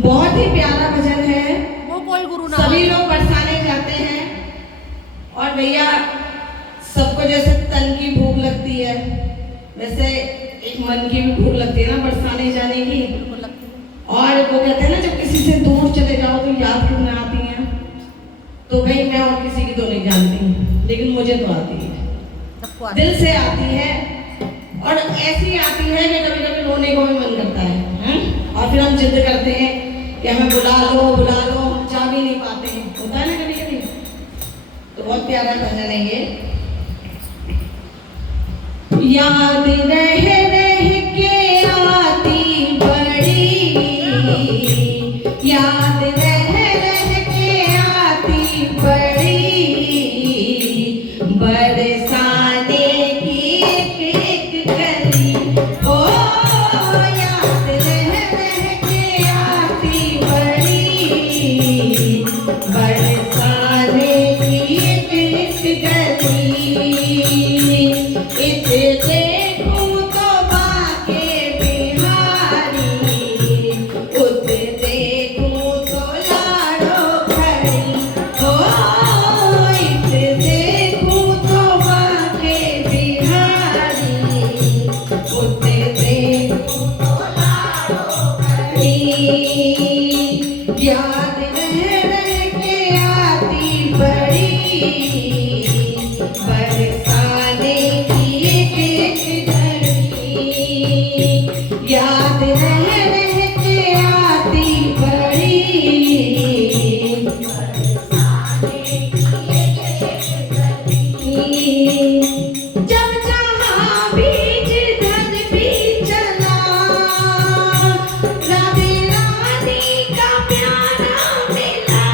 बहुत ही प्यारा भजन है। वो कोई गुरु ना सभी लोग बरसाने जाते हैं और भैया सबको जैसे तन की भूख लगती है वैसे एक मन की भी भूख लगती है ना बरसाने जाने की। और वो कहते हैं ना जब किसी से दूर चले जाओ तो याद क्यों ना आती है। तो भाई मैं और किसी की तो नहीं जानती लेकिन मुझे तो आती है, दिल से आती है और ऐसी आती है कि कभी कभी रोने को भी मन करता है। और फिर हम जिद करते हैं कि हमें बुला लो, हम जा भी नहीं पाते हैं, होता है ना कभी कभी। तो बहुत प्यारा भजन है ये। याद रह के आती बड़ी, याद रह के आती बड़ी, बरसाने की एक गली ओ, याद रह के आती बड़ी, बरसाने की एक गली। इत देखूं तो बाके बिहारी, उत देखूं तो लाड़ो खड़ी हो, इत देखूं तो बाके बिहारी, उत देखूं तो लाड़ो खड़ी। याद रह के आती बड़ी, बरसाने की एक घड़ी, याद रह के आती बड़ी, बरसाने की एक घड़ी। जब जहाँ बीच धन भी चला, राधे रानी का प्यारा मिला,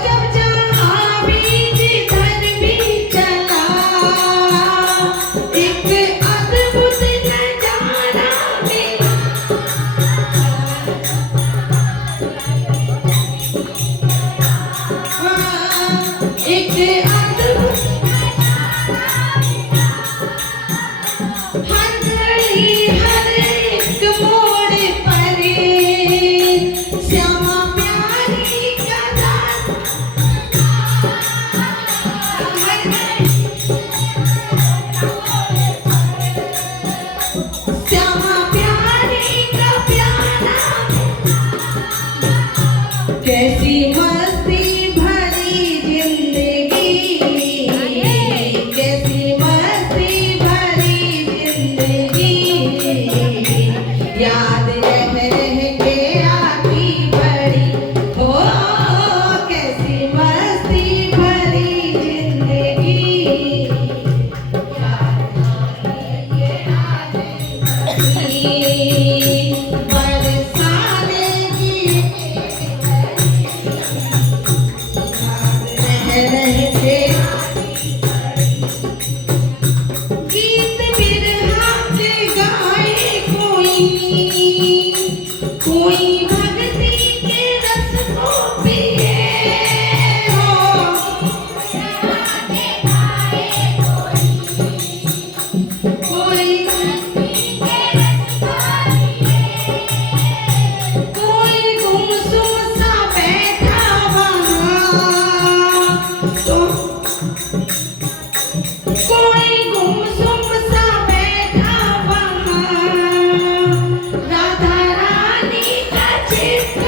जब जहाँ बीच धन भी चला, एक अद्भुत नजारा मिला, एक अद्भुत हर घड़ी हर एक मोड़ पर श्यामा प्यारी का दास, श्यामा प्यारी का प्यारा। कैसी मस्ती भरी जिंदगी, कैसी मस्ती भरी जिंदगी, याद रह के आती बड़ी हो, कैसी मस्ती भरी जिंदगी, याद रह के आती बड़ी, बरसाने की रह के गीत बिरहा के गाए कोई भक्ति के रस को पिए हो, कोई कोई गुमसुम सा बैठा वहाँ, कोई गुमसुम सा बैठा वहाँ, राधा रानी का चित्र